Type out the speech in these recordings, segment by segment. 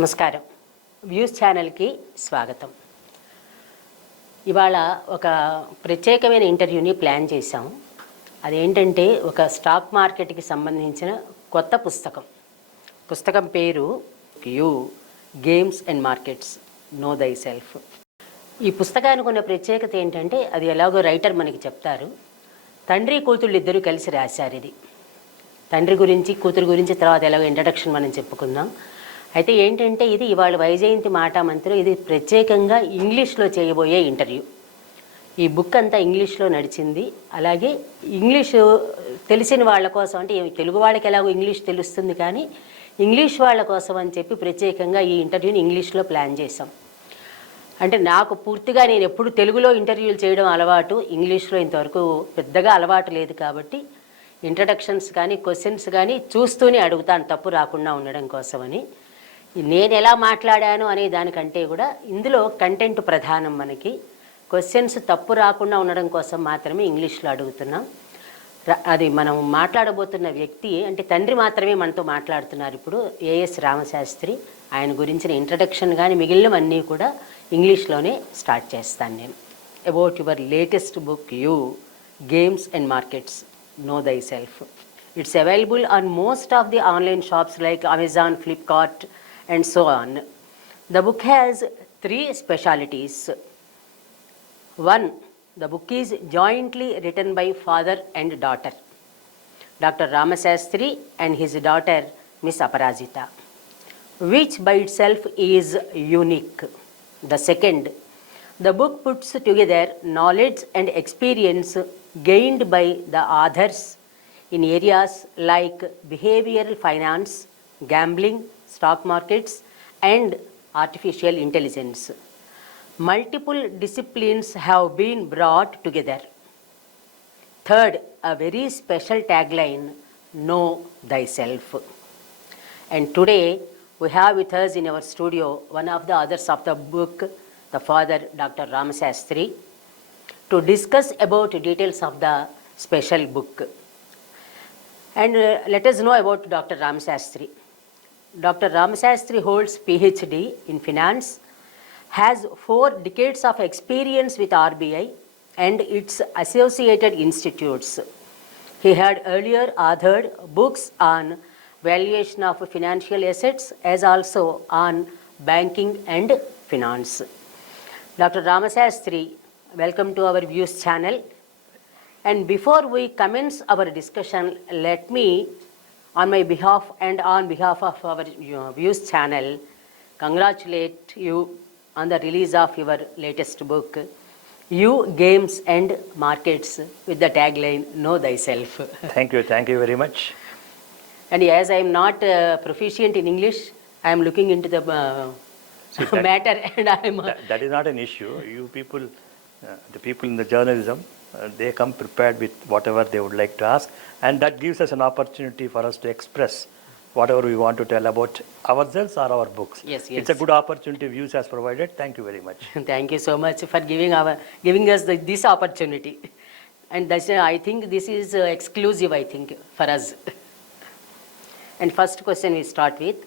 నమస్కారం. వ్యూస్ ఛానల్కి స్వాగతం. ఇవాళ ఒక ప్రత్యేకమైన ఇంటర్వ్యూని ప్లాన్ చేశాం. అదేంటంటే ఒక స్టాక్ మార్కెట్కి సంబంధించిన కొత్త పుస్తకం పేరు you games and markets know thy self. ఈ పుస్తకానికి ఉన్న ప్రత్యేకత ఏంటంటే అది ఎలాగో రైటర్ మనకి చెప్తారు. తండ్రి కూతుళ్ళు ఇద్దరు కలిసి రాశారు. ఇది తండ్రి గురించి కూతురు గురించి తర్వాత ఎలాగో ఇంట్రడక్షన్ మనం చెప్పుకుందాం. అయితే ఏంటంటే ఇది ఇవాళ వైజయంతి మాటామంతిలో ఇది ప్రత్యేకంగా ఇంగ్లీష్లో చేయబోయే ఇంటర్వ్యూ. ఈ బుక్ అంతా ఇంగ్లీష్లో నడిచింది. అలాగే ఇంగ్లీషు తెలిసిన వాళ్ళ కోసం, అంటే తెలుగు వాళ్ళకి ఎలాగో ఇంగ్లీష్ తెలుస్తుంది, కానీ ఇంగ్లీష్ వాళ్ళ కోసం అని చెప్పి ప్రత్యేకంగా ఈ ఇంటర్వ్యూని ఇంగ్లీష్లో ప్లాన్ చేశాం. అంటే నాకు పూర్తిగా నేను ఎప్పుడు తెలుగులో ఇంటర్వ్యూలు చేయడం అలవాటు, ఇంగ్లీష్లో ఇంతవరకు పెద్దగా అలవాటు లేదు. కాబట్టి ఇంట్రడక్షన్స్ కానీ క్వశ్చన్స్ కానీ చూస్తూనే అడుగుతాను, తప్పు రాకుండా ఉండడం కోసమని. నేను ఎలా మాట్లాడాను అనే దానికంటే కూడా ఇందులో కంటెంట్ ప్రధానం. మనకి క్వశ్చన్స్ తప్పు రాకుండా ఉండడం కోసం మాత్రమే ఇంగ్లీష్లో అడుగుతున్నాం. అది మనం మాట్లాడబోతున్న వ్యక్తి అంటే తండ్రి మాత్రమే మనతో మాట్లాడుతున్నారు ఇప్పుడు, AS రామశాస్త్రి. ఆయన గురించిన ఇంట్రడక్షన్ కానీ మిగిలినవన్నీ కూడా ఇంగ్లీష్లోనే స్టార్ట్ చేస్తాను నేను. About your latest book you games and markets know thy self. It's available on most of the online shops like Amazon, Flipkart and so on. The book has 3 specialities. One, the book is jointly written by father and daughter, Dr. Ramasastri and his daughter Miss Aparajitha, which by itself is unique. The second, the book puts together knowledge and experience gained by the authors in areas like behavioral finance, gambling, stock markets and artificial intelligence. Multiple disciplines have been brought together. Third, a very special tagline, know thyself. And today we have with us in our studio one of the authors of the book, the father Dr. Ramasastri, to discuss about details of the special book. And let us know about Dr. Ramasastri. Dr. Ramasastri holds Ph.D. in finance, has 4 decades of experience with RBI and its associated institutes. He had earlier authored books on valuation of financial assets as also on banking and finance. Dr. Ramasastri, welcome to our Vyus channel. And before we commence our discussion, let me on my behalf and on behalf of our Vyus channel congratulate you on the release of your latest book, You Games and Markets, with the tagline Know Thyself. Thank you very much. And as I am not proficient in English, I am looking into the matter and I am that is not an issue. You people, the people in the journalism, they come prepared with whatever they would like to ask, and that gives us an opportunity for us to express whatever we want to tell about ourselves or our books. Yes. It's a good opportunity Vyus has provided. Thank you very much. Thank you so much for giving us this opportunity. And that's, I think this is exclusive, I think, for us. And first question we start with.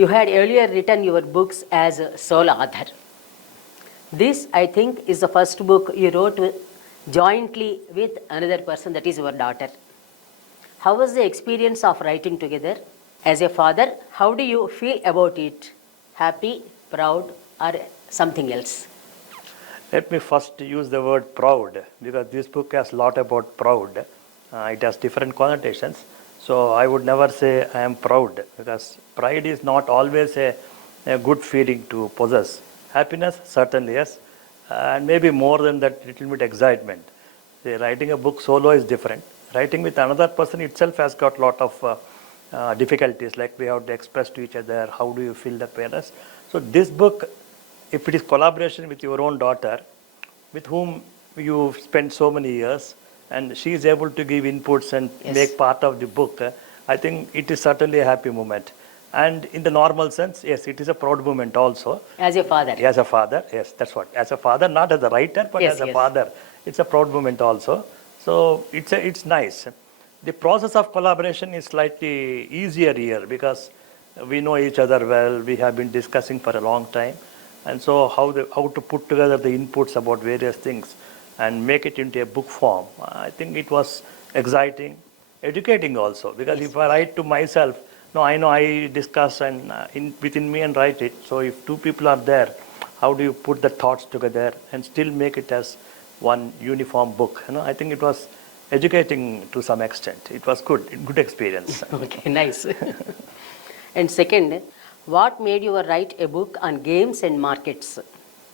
You had earlier written your books as a sole author. This, I think, is the first book you wrote jointly with another person, that is your daughter. How was the experience of writing together? As a father, how do you feel about it? Happy, proud, or something else? Let me first use the word proud, because this book has a lot about proud. It has different connotations. So I would never say I am proud, because pride is not always a good feeling to possess. Happiness, certainly yes, and maybe more than that, little bit excitement. See, writing a book solo is different. Writing with another person itself has got a lot of difficulties, like we have to express to each other, how do you feel the fairness. So this book, if it is collaboration with your own daughter, with whom you spent so many years, and she is able to give inputs and make part of the book, I think it is certainly a happy moment. And in the normal sense, yes, it is a proud moment also. As a father. As a father, yes, that's what. As a father, not as a writer, but as a father, it's a proud moment also. So it's nice. The process of collaboration is slightly easier here, because We know each other well. We have been discussing for a long time. And so how to put together the inputs about various things and make it into a book form, I think it was exciting, educating also. Because if I write to myself, no, I know I discuss and within me and write it. So if two people are there, how do you put the thoughts together and still make it as one uniform book? I think it was educating to some extent. It was good experience. Okay, nice. And second, what made you write a book on games and markets?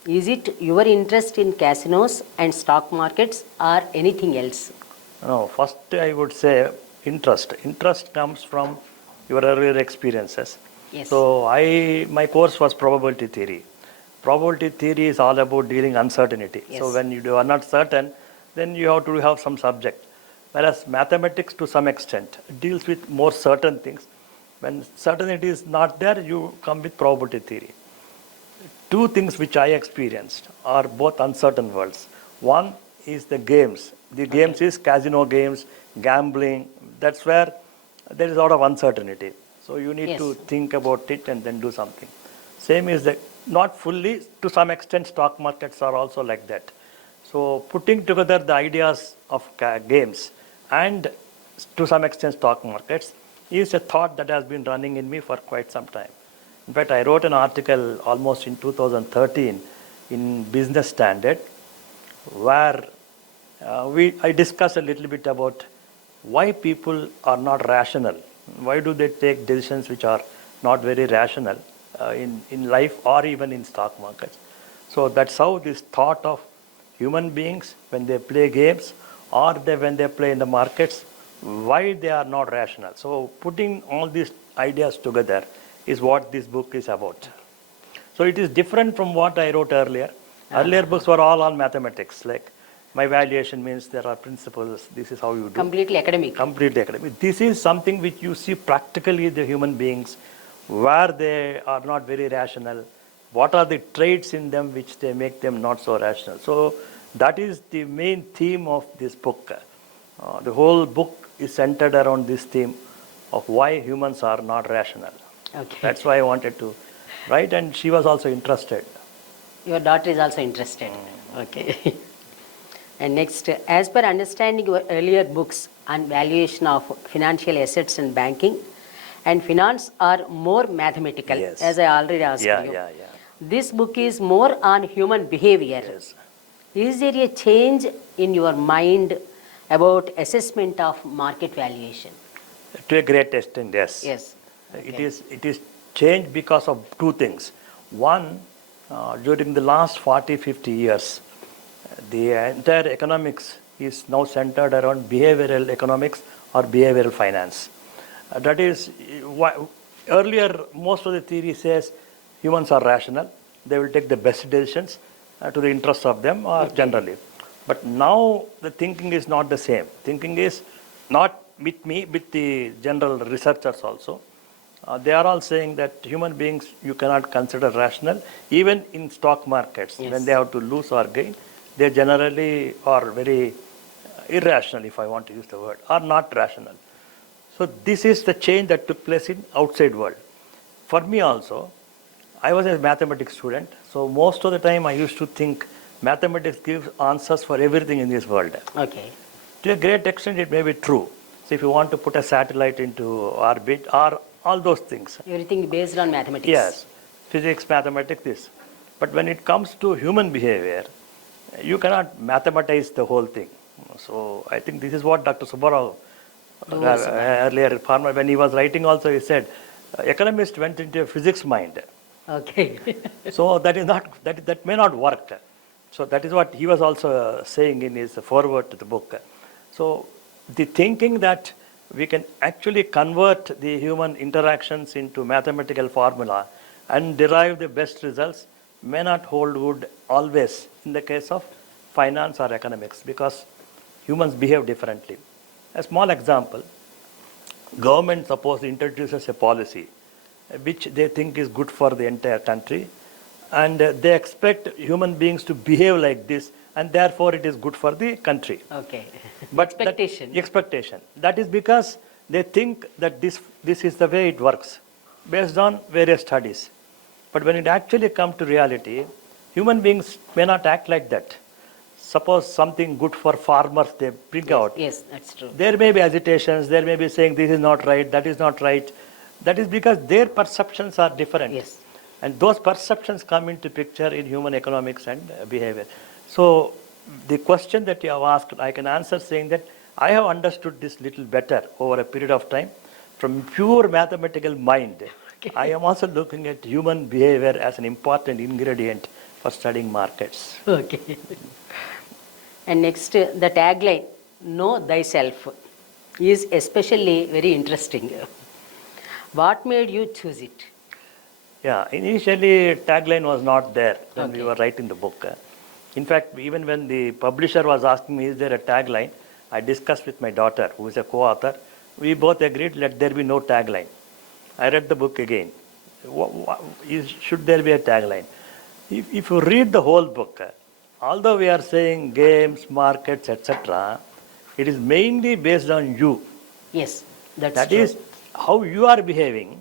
Is it your interest in casinos and stock markets or anything else? No, first I would say interest. Interest comes from your earlier experiences. Yes. So my course was probability theory. Probability theory is all about dealing uncertainty. Yes. So when you are not certain, then you have to have some subject. Whereas mathematics to some extent deals with more certain things. When certainty is not there, you come with probability theory. Two things which I experienced are both uncertain worlds. One is the games. The games is casino games, gambling. That's where there is a lot of uncertainty. So you need to think about it and then do something. Same is that not fully, to some extent, stock markets are also like that. So putting together the ideas of games and to some extent stock markets is a thought that has been running in me for quite some time. In fact, I wrote an article almost in 2013 in Business Standard where I discussed a little bit about why people are not rational. Why do they take decisions which are not very rational in life or even in stock markets? So that's how this thought of human beings when they play games or when they play in the markets, why they are not rational. So putting all these ideas together is what this book is about. So it is different from what I wrote earlier. Earlier books were all on mathematics, like my valuation means there are principles, this is how you do. Completely academic. Completely academic. This is something which you see practically the human beings, where they are not very rational. What are the traits in them which they make them not so rational? So that is the main theme of this book. The whole book is centered around this theme of why humans are not rational. Okay. That's why I wanted to write, and she was also interested. Your daughter is also interested. Okay. And next, as per understanding your earlier books on valuation of financial assets and banking and finance are more mathematical, Yes. as I already asked you. Yeah. This book is more on human behavior. Yes. Is there a change in your mind about assessment of market valuation? To a great extent, yes. Yes. Okay. It is changed because of two things. One, during the last 40, 50 years, the entire economics is now centered around behavioral economics or behavioral finance. That is, earlier most of the theory says humans are rational. They will take the best decisions to the interests of them or generally. But now the thinking is not the same. Thinking is not with me, with the general researchers also. They are all saying that human beings you cannot consider rational. Even in stock markets, when they have to lose or gain, they generally are very irrational, if I want to use the word, or not rational. So this is the change that took place in outside world. For me also, I was a mathematics student, so most of the time I used to think mathematics gives answers for everything in this world. Okay. To a great extent it may be true. So if you want to put a satellite into orbit or all those things. Everything based on mathematics. Yes, physics, mathematics, this. But when it comes to human behavior, you cannot mathematize the whole thing. So I think this is what Dr. Subbarao, earlier farmer, when he was writing also, he said, economist went into a physics mind. Okay. So that may not work. So that is what he was also saying in his foreword to the book. So the thinking that we can actually convert the human interactions into mathematical formula and derive the best results may not hold good always in the case of finance or economics, because humans behave differently. A small example, government suppose introduces a policy which they think is good for the entire country, and they expect human beings to behave like this, and therefore it is good for the country. Okay. But expectation. Expectation. That is because they think that this is the way it works. based on various studies. But when it actually comes to reality, human beings may not act like that. Suppose something good for farmers they bring out. Yes, that's true. There may be agitations, there may be saying this is not right, that is not right. That is because their perceptions are different. Yes. And those perceptions come into picture in human economics and behavior. So the question that you have asked, I can answer saying that I have understood this little better over a period of time. From pure mathematical mind, I am also looking at human behavior as an important ingredient for studying markets. Okay. And next, the tagline, Know Thyself, is especially very interesting. What made you choose it? Yeah, initially tagline was not there when we were writing the book. In fact, even when the publisher was asking me, is there a tagline, I discussed with my daughter, who is a co-author. We both agreed, let there be no tagline. I read the book again. Should there be a tagline? If you read the whole book, although we are saying games, markets, etc., it is mainly based on you. Yes, that's That true. is how you are behaving.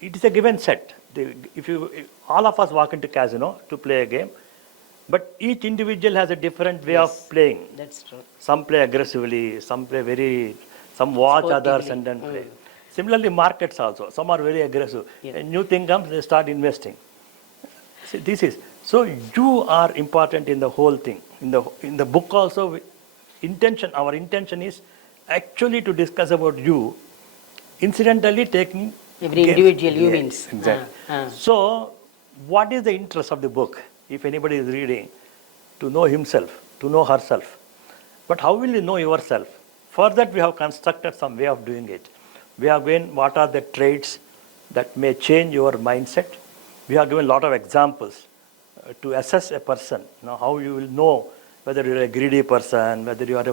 It is a given set. If all of us walk into casino to play a game, but each individual has a different way of playing. That's true. Some play aggressively, some play some watch others and then play. Similarly, markets also. Some are very aggressive. Yeah. A new thing comes, they start investing. See, so you are important in the whole thing. In the book also, our intention is actually to discuss about you, incidentally taking Every games. individual you Yes, means. Exactly. So, what is the interest of the book? If anybody is reading, to know himself, to know herself. But how will you know yourself? For that, we have constructed some way of doing it. We have given what are the traits that may change your mindset. We have given a lot of examples to assess a person. Now, how you will know whether you are a greedy person, whether you are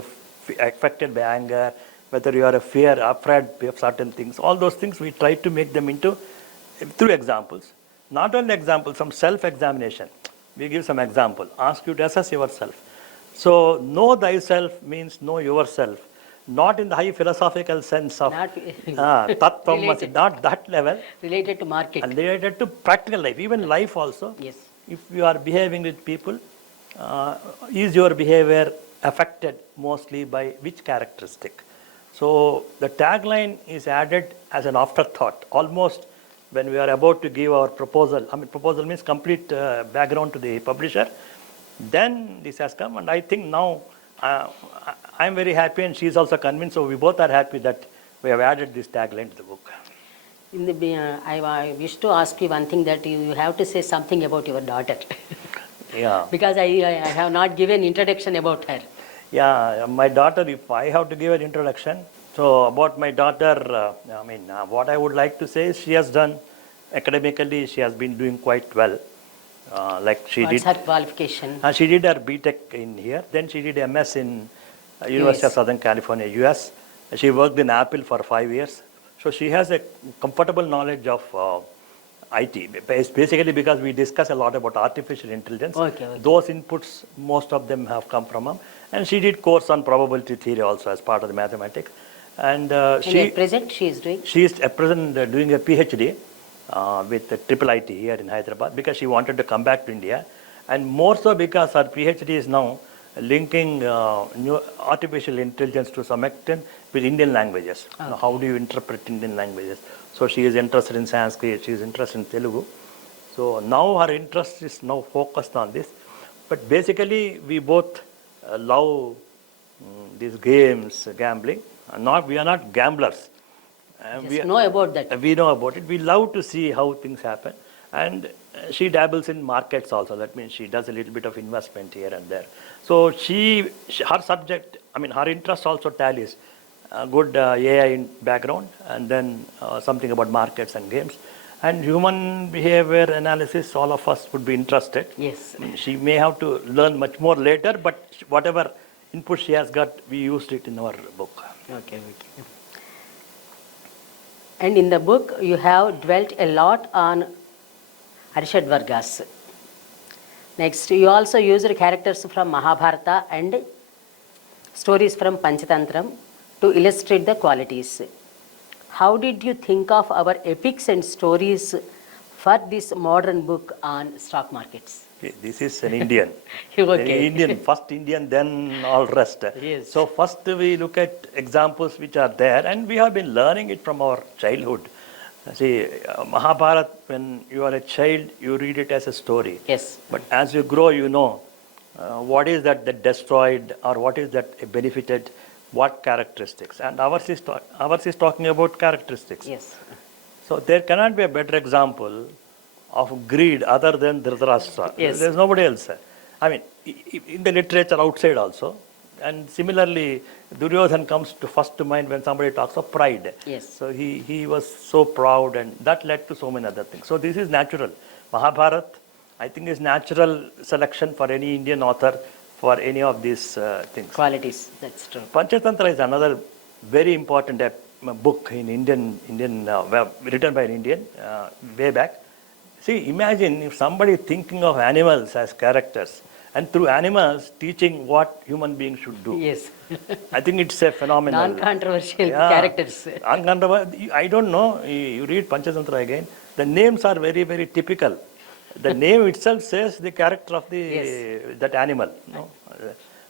affected by anger, whether you are afraid of certain things. All those things we try to make them into through examples. Not only examples, some self-examination. We give some example, ask you to assess yourself. So, know thyself means know yourself. Not in the high philosophical sense of Related. not that level. Related to market. And related to practical life, even life also. Yes. If you are behaving with people, is your behavior affected mostly by which characteristic? So the tagline is added as an afterthought, almost when we are about to give our proposal. I mean, proposal means complete background to the publisher. Then this has come, and I think now I am very happy, and she is also convinced. So we both are happy that we have added this tagline to the book. I wish to ask you one thing, that you have to say something about your daughter. Yeah. Because I have not given introduction about her. Yeah, my daughter, if I have to give an introduction, so about my daughter, what I would like to say is she has done academically, she has been doing quite well. What's her qualification? She did her B.Tech in here, then she did MS in University of Southern California, US. She worked in Apple for 5 years. So she has a comfortable knowledge of IT, basically because we discuss a lot about artificial intelligence. Those inputs, most of them have come from her. And she did course on probability theory also as part of the mathematics. And at present she is doing? She is at present doing a Ph.D. With the IIIT here in Hyderabad, because she wanted to come back to India. And more so because her Ph.D. is now linking new artificial intelligence to some extent with Indian languages. Now, how do you interpret Indian languages? So she is interested in Sanskrit, she is interested in Telugu. So now her interest is now focused on this. But basically we both love these games, gambling. We are not gamblers. We know about that. We know about it. We love to see how things happen. And she dabbles in markets also. That means she does a little bit of investment here and there. So her subject, her interest also tallies. Good AI background, and then something about markets and games. And human behavior analysis, all of us would be interested. Yes. She may have to learn much more later, but whatever input she has got, we used it in our book. Okay. And in the book, you have dwelt a lot on Arishad Vargas. Next, you also used characters from Mahabharata and stories from Panchatantra to illustrate the qualities. how did you think of our epics and stories for this modern book on stock markets? Okay, this is an Indian. Okay. Indian, first Indian, then all rest. Yes. So first we look at examples which are there, and we have been learning it from our childhood. See, Mahabharata, when you are a child, you read it as a story. Yes. But as you grow, you know what is that destroyed, or what is that benefited, what characteristics. And ours is talking about characteristics. Yes. So there cannot be a better example of greed other than Dhritarashtra. Yes. There's nobody else. I mean, in the literature outside also. And similarly, Duryodhan comes to first to mind when somebody talks of pride. Yes. So he was so proud, and that led to so many other things. So this is natural. Mahabharata, I think, is natural selection for any Indian author for any of these things. Qualities, that's true. Panchatantra is another very important book in Indian written by an Indian way back. See, imagine if somebody thinking of animals as characters, and through animals teaching what human beings should do. Yes. I think it's a phenomenal. Non-controversial characters. Uncontroversial. I don't know. You read Panchatantra again. The names are very, very typical. The name itself says the character of that animal. No?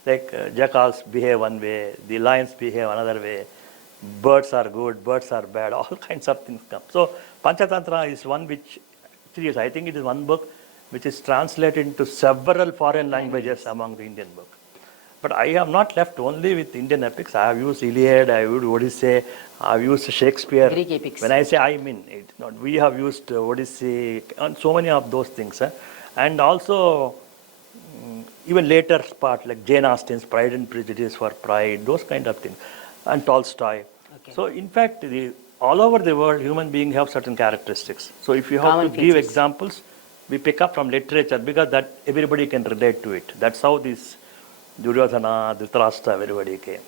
Like jackals behave one way, the lions behave another way, birds are good, birds are bad, all kinds of things come. So Panchatantra is one which, serious, I think it is one book which is translated into several foreign languages among the Indian book. But I have not left only with Indian epics. I have used Iliad, I have used Odyssey, I have used Shakespeare. Greek epics. When I say I mean it, not, we have used Odyssey and so many of those things. And also even later part like Jane Austen's Pride and Prejudice for Pride, those kind of things. And Tolstoy. Okay. So in fact, all over the world, human beings have certain characteristics. So if you have Common to give features. examples, we pick up from literature because that everybody can relate to it. That's how this Duryodhana, Dhritarashtra, everybody came.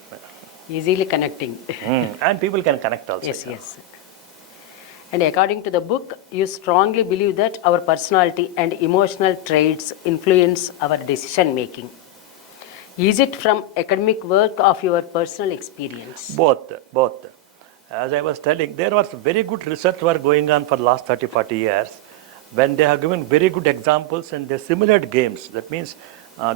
Easily connecting. And people can connect also. Yes, yes. And according to the book, you strongly believe that our personality and emotional traits influence our decision making. Is it from academic work of your personal experience? Both. As I was telling, there was very good research work going on for the last 30, 40 years when they have given very good examples and they simulate games. That means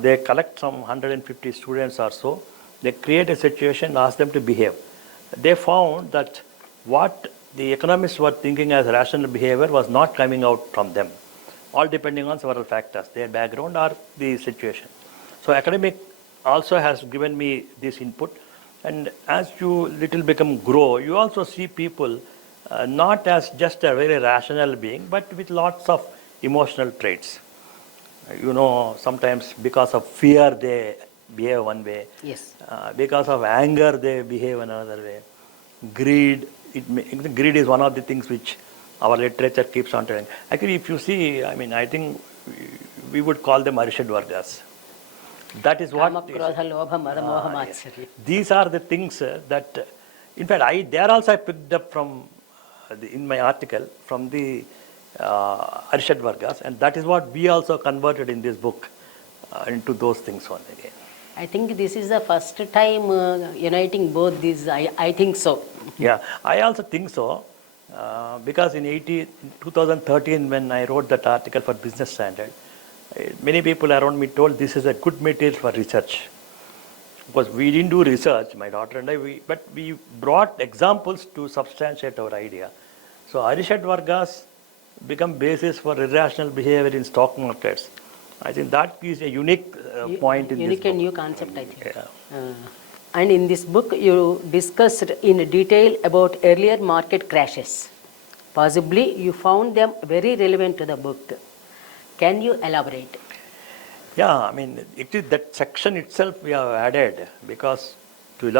they collect some 150 students or so, they create a situation, ask them to behave. They found that what the economists were thinking as rational behavior was not coming out from them, all depending on several factors, their background or the situation. So academic also has given me this input, and as you grow, you also see people not as just a very rational being, but with lots of emotional traits. You know, sometimes because of fear they behave one way. Yes. Because of anger they behave another way. Greed is one of the things which our literature keeps on telling. Actually, if you see, I mean, I think we would call them Arishad Vargas. That is what. These are the things that, in fact, there also I picked up from in my article from the Arishad Vargas, and that is what we also converted in this book into those things once again. I think this is the first time uniting both these. I think so. Yeah, I also think so, because in 2013 when I wrote that article for Business Standard, many people around me told this is a good material for research. Because we didn't do research, my daughter and I, but we brought examples to substantiate our idea. So Arishad Vargas become basis for irrational behavior in stock markets. I think that is a unique point in unique this book. and new concept, I think. Yeah. And in this book, you discussed in detail about earlier market crashes. Possibly, you found them very relevant to the book. Can you elaborate? Yeah, I mean, it is that section itself we have added because to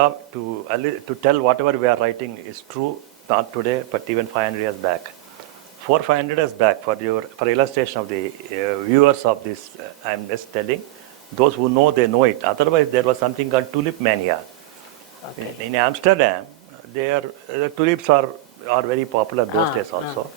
tell whatever we are writing is true, not today, but even 500 years back. 400-500 years back, for illustration of the viewers of this, I am just telling, those who know, they know it. Otherwise, there was something called tulip mania. Okay. In Amsterdam, the tulips are very popular those days also.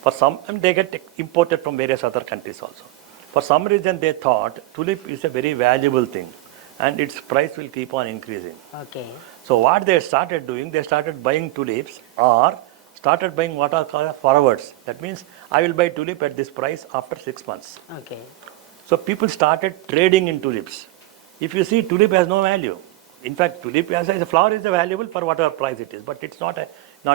For some, and they get imported from various other countries also. For some reason, they thought tulip is a very valuable thing, and its price will keep on increasing. Okay. So what they started doing, they started buying tulips or started buying what are called forwards. That means I will buy tulip at this price after 6 months. Okay. So people started trading in tulips. If you see, tulip has no value. In fact, tulip as a flower is valuable for whatever price it is, but it's not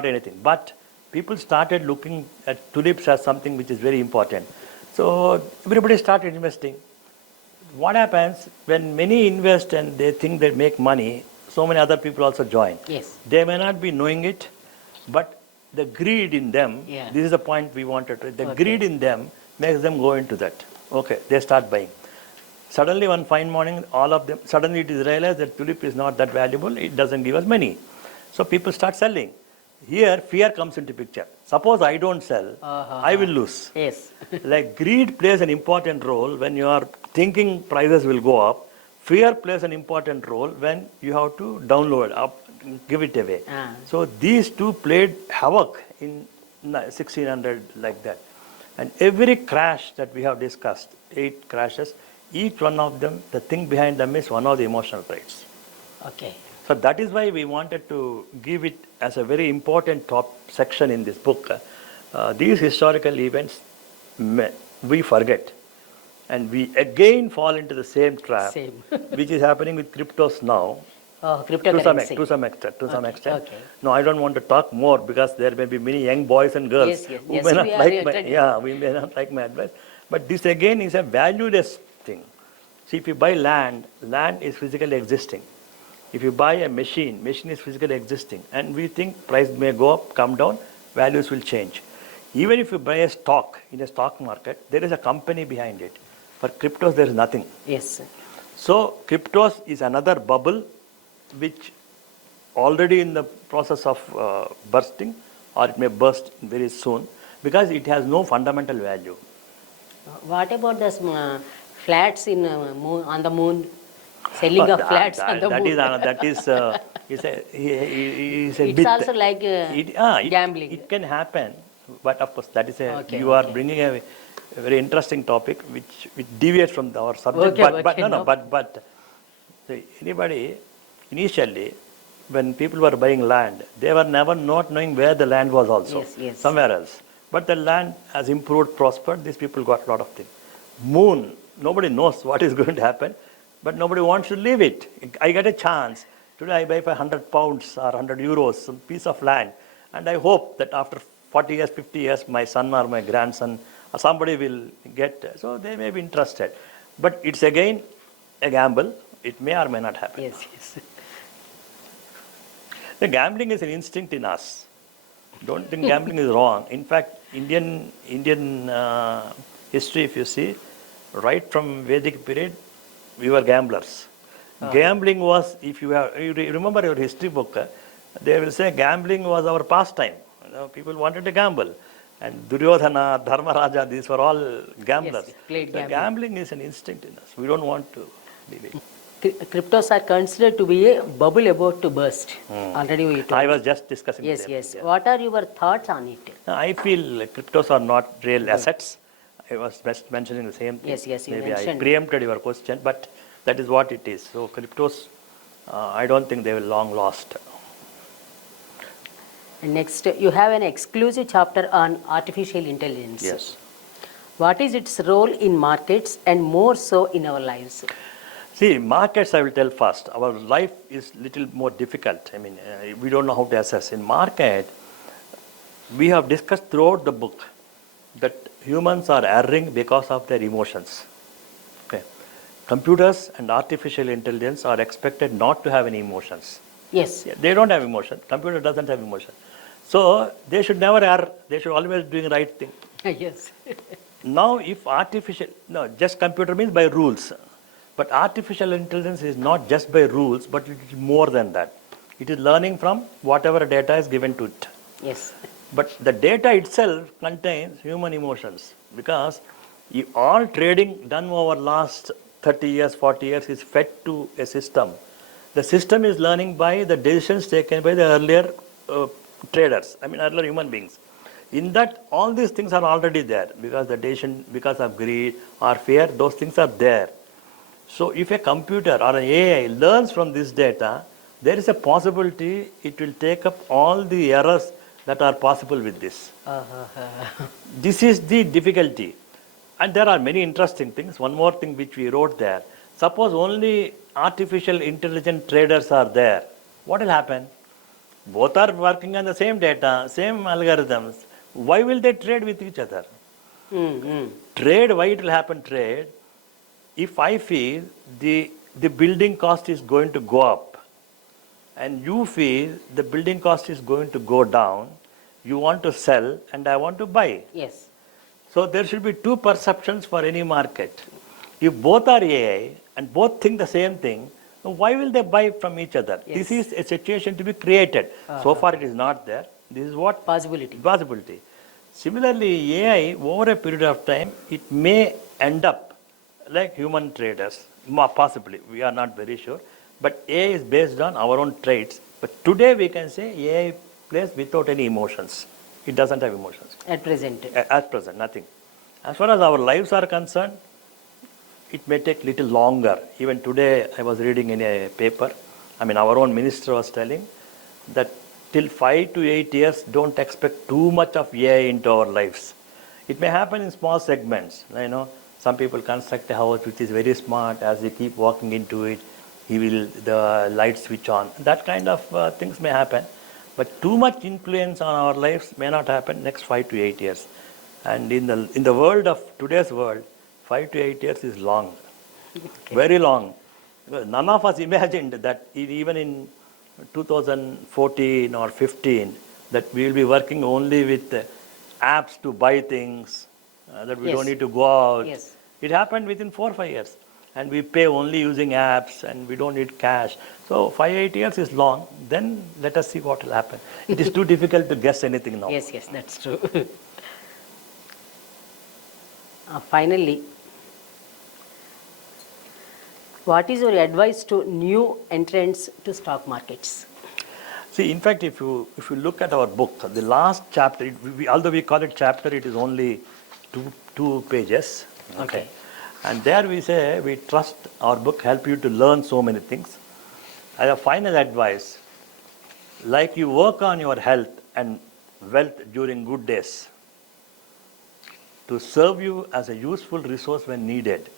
anything. But people started looking at tulips as something which is very important. So everybody started investing. What happens when many invest and they think they make money, so many other people also join. Yes. They may not be knowing it, but the greed in them, Yeah. this is the point we wanted to, the Okay. greed in them makes them go into that. Okay, they start buying. Suddenly one fine morning, all of them, suddenly it is realized that tulip is not that valuable, it doesn't give us money. So people start selling. Here, fear comes into picture. Suppose I don't sell, I will lose. Yes. Like greed plays an important role when you are thinking prices will go up. Fear plays an important role when you have to download up, give it away. So these two played havoc in 1600 like that. And every crash that we have discussed, 8 crashes, each one of them, the thing behind them is one of the emotional traits. Okay. So that is why we wanted to give it as a very important top section in this book. These historical events we forget, and we again fall into the same trap, which is happening with cryptos now. Oh, cryptocurrency. To some extent. Okay. No, I don't want to talk more because there may be many young boys and girls who may not we may not like my advice. But this again is a valueless thing. See, if you buy land, land is physically existing. If you buy a machine, machine is physically existing. And we think price may go up, come down, values will change. Even if you buy a stock in a stock market, there is a company behind it. For cryptos, there is nothing. Yes. So, cryptos is another bubble which already in the process of bursting, or it may burst very soon, because it has no fundamental value. What about the flats on the moon? Selling of flats on the moon. That is a It's myth. also like gambling. It can happen, but of course that is you are bringing a very interesting topic which deviates from our subject. But see, anybody initially, when people were buying land, they were never not knowing where the land was also, somewhere else. But the land has improved, prospered, these people got a lot of things. Moon, nobody knows what is going to happen, but nobody wants to leave it. I get a chance. Today I buy for 100 pounds or 100 euros, some piece of land, and I hope that after 40 years, 50 years, my son or my grandson or somebody will get, so they may be interested. But it's again a gamble. It may or may not happen. Yes. The gambling is an instinct in us. Don't think gambling is wrong. In fact, Indian history, if you see, right from Vedic period, we were gamblers. Gambling was, if you remember your history book, they will say gambling was our pastime. People wanted to gamble. And Duryodhana, Dharmaraja, these were all gamblers. Yes, played gambling. Gambling is an instinct in us. We don't want to leave it. Cryptos are considered to be a bubble about to burst. Already we told. I was just discussing Yes. Yeah. What are your thoughts on it? I feel cryptos are not real assets. I was just mentioning the same thing. Yes, you Maybe mentioned. I preempted your question, but that is what it is. So cryptos, I don't think they will long last. And next, you have an exclusive chapter on artificial intelligence. Yes. What is its role in markets and more so in our lives? See, markets, I will tell first. Our life is little more difficult. I mean, we don't know how to assess. In market, we have discussed throughout the book that humans are erring because of their emotions. Okay. Computers and artificial intelligence are expected not to have any emotions. Yes. They don't have emotion. Computer doesn't have emotion. So they should never err. They should always do the right thing. Yes. Now, if just computer means by rules. But artificial intelligence is not just by rules, but it is more than that. It is learning from whatever data is given to it. Yes. But the data itself contains human emotions, because all trading done over last 30 years, 40 years is fed to a system. The system is learning by the decisions taken by the earlier traders, earlier human beings. In that, all these things are already there, because the decision, because of greed or fear, those things are there. So if a computer or an AI learns from this data, there is a possibility it will take up all the errors that are possible with this. This is the difficulty. And there are many interesting things. One more thing which we wrote there. Suppose only artificial intelligent traders are there. What will happen? Both are working on the same data, same algorithms. Why will they trade with each other? Trade, why it will happen trade? If I feel the building cost is going to go up and you feel the building cost is going to go down, you want to sell and I want to buy. Yes. So there should be two perceptions for any market. If both are AI and both think the same thing, why will they buy from each other? Yes. This is a situation to be created. So far it is not there. This is what? Possibility. Similarly, AI over a period of time, it may end up like human traders, possibly. We are not very sure. But AI is based on our own traits. But today we can say AI plays without any emotions. It doesn't have emotions. At present. At present, nothing. As far as our lives are concerned, it may take little longer. Even today, I was reading in a paper, our own minister was telling that till 5 to 8 years, don't expect too much of AI into our lives. It may happen in small segments. Some people construct a house which is very smart. As they keep walking into it, the light switch on. That kind of things may happen. But too much influence on our lives may not happen next 5 to 8 years. And in the world of today's world, 5 to 8 years is long, very long. None of us imagined that even in 2014 or 15, that we will be working only with apps to buy things, that we don't need to go out. Yes. It happened within 4 or 5 years. And we pay only using apps and we don't need cash. So 5-8 years is long. Then let us see what will happen. It is too difficult to guess anything now. Yes, that's true. Finally, what is your advice to new entrants to stock markets? See, in fact, if you look at our book, the last chapter, although we call it chapter, it is only two pages. Okay. And there we say, we trust our book help you to learn so many things. As a final advice, like you work on your health and wealth during good days, to serve you as a useful resource when needed.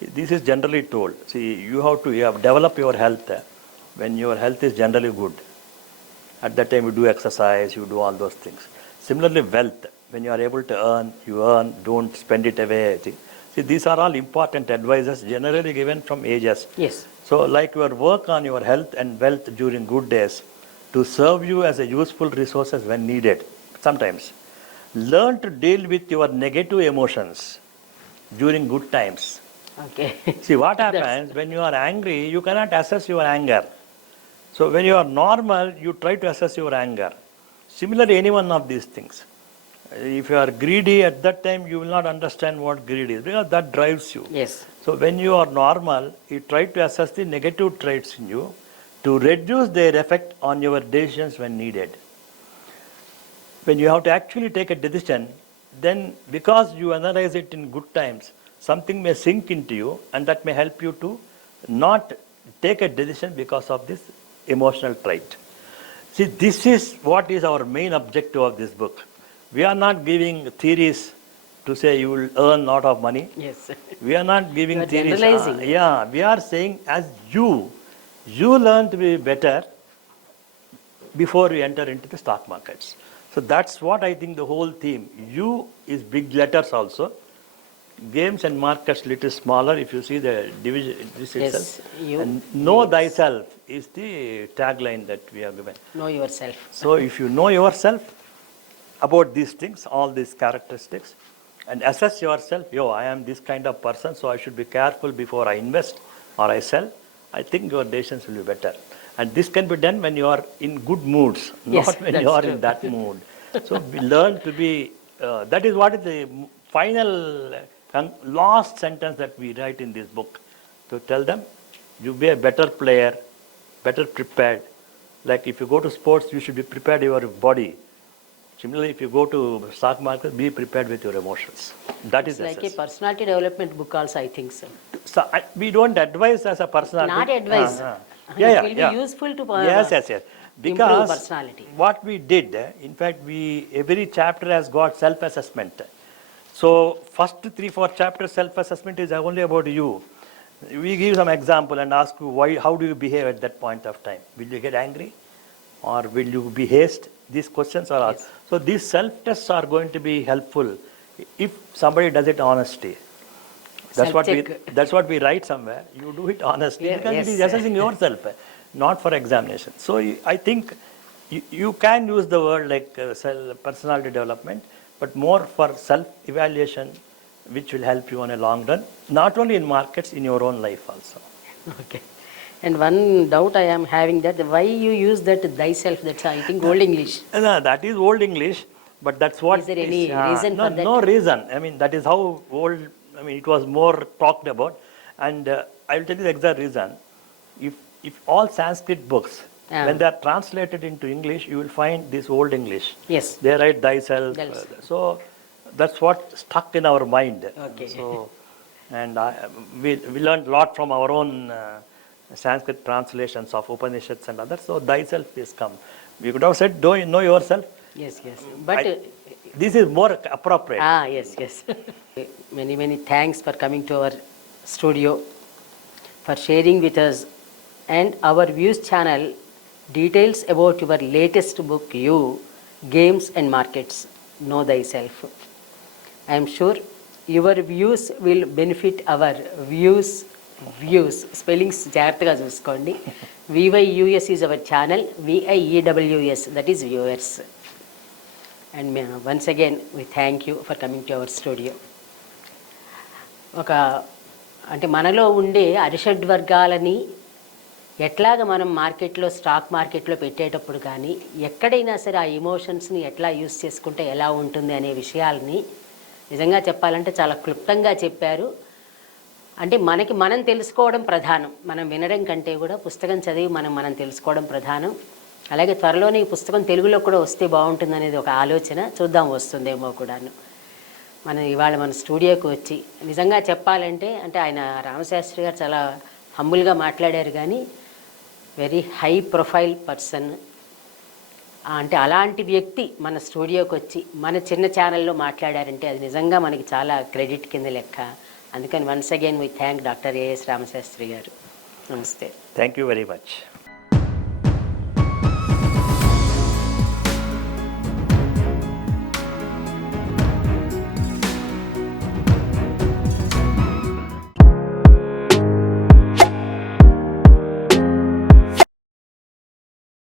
This is generally told. See, you have develop your health when your health is generally good. At that time you do exercise, you do all those things. Similarly, wealth, when you are able to earn, you earn, don't spend it away. See, these are all important advices generally given from ages. Yes. So like your work on your health and wealth during good days to serve you as a useful resources when needed. Sometimes. Learn to deal with your negative emotions during good times. Okay. See what happens when you are angry, you cannot assess your anger. So when you are normal, you try to assess your anger. Similarly, any one of these things. If you are greedy at that time, you will not understand what greed is because that drives you. Yes. So when you are normal, you try to assess the negative traits in you to reduce their effect on your decisions when needed. When you have to actually take a decision, then because you analyze it in good times, something may sink into you and that may help you to not take a decision because of this emotional trait. See, this is what is our main objective of this book. We are not giving theories to say you will earn a lot of money. Yes. We are not giving You are theories. generalizing. Yeah, we are saying as you learn to be better before you enter into the stock markets. So that's what I think the whole theme. You is big letters also. Games and markets little smaller. If you see the division, this Yes, itself. you. And know thyself is the tagline that we have given. Know yourself. So if you know yourself about these things, all these characteristics, and assess yourself, I am this kind of person, so I should be careful before I invest or I sell, I think your decisions will be better. And this can be done when you are in good moods, Yes, not when that's you are true. in that mood. So we learn to be, that is what is the final last sentence that we write in this book. To tell them, you be a better player, better prepared. Like if you go to sports, you should be prepared your body. Similarly, if you go to stock market, be prepared with your emotions. That is It's like essence. a personality development book also, I think so. So we don't advise as a personality. Not advise. Yeah, It will be useful to Yes. improve personality. What we did, in fact, every chapter has got self-assessment. So first 3-4 chapters self-assessment is only about you. We give some example and ask you how do you behave at that point of time? Will you get angry or will you be haste? These questions are asked. Yes. So these self-tests are going to be helpful if somebody does it honestly. That's what we write somewhere. You do it honestly, Yeah, because yes. it is assessing yourself, not for examination. So I think you can use the word like personality development, but more for self-evaluation, which will help you on a long run, not only in markets, in your own life also. Okay. And one doubt I am having, that why you use that thyself, that's I think old English. No, that is old English, but that's what Is there any reason no, for that? no reason. I mean, that is how old, I mean, it was more talked about. And I will tell you the exact reason. If all Sanskrit books, when they are translated into English, you will find this old English. Yes. They write thyself. So that's what stuck in our mind. Okay. So, and we learned a lot from our own Sanskrit translations of Upanishads and others. So thyself is come. We could have said, do you know yourself? Yes, yes. But this is more appropriate. yes, yes. Many thanks for coming to our studio, for sharing with us and our Vyus channel details about your latest book, Games and Markets, Know Thyself. I am sure your views will benefit our views. Spellings జాగ్రత్తగా చూసుకోండి. VYUS is our channel, VIEWS, that is viewers. And once again we thank you for coming to our studio. అంటే మనలో ఉండే అరిషడ్ వర్గాలని ఎట్లాగ మనం మార్కెట్లో, స్టాక్ మార్కెట్లో పెట్టేటప్పుడు కానీ ఎక్కడైనా సరే ఆ ఎమోషన్స్ని ఎట్లా యూస్ చేసుకుంటే ఎలా ఉంటుంది అనే విషయాలని నిజంగా చెప్పాలంటే చాలా క్లుప్తంగా చెప్పారు. అంటే మనం తెలుసుకోవడం ప్రధానం, మనం వినడం కంటే కూడా పుస్తకం చదివి మనం తెలుసుకోవడం ప్రధానం. అలాగే త్వరలోనే ఈ పుస్తకం తెలుగులో కూడా వస్తే బాగుంటుంది అనేది ఒక ఆలోచన, చూద్దాం వస్తుందేమో కూడాను. ఇవాళ మన స్టూడియోకి వచ్చి నిజంగా చెప్పాలంటే, అంటే ఆయన రామశాస్త్రి గారు చాలా హంబుల్గా మాట్లాడారు, కానీ వెరీ హై ప్రొఫైల్ పర్సన్. అంటే అలాంటి వ్యక్తి మన స్టూడియోకి వచ్చి మన చిన్న ఛానల్లో మాట్లాడారంటే అది నిజంగా మనకి చాలా క్రెడిట్ కింద లెక్క. అందుకని once again we thank doctor A S Ramasastri గారు. నమస్తే. Thank you very much.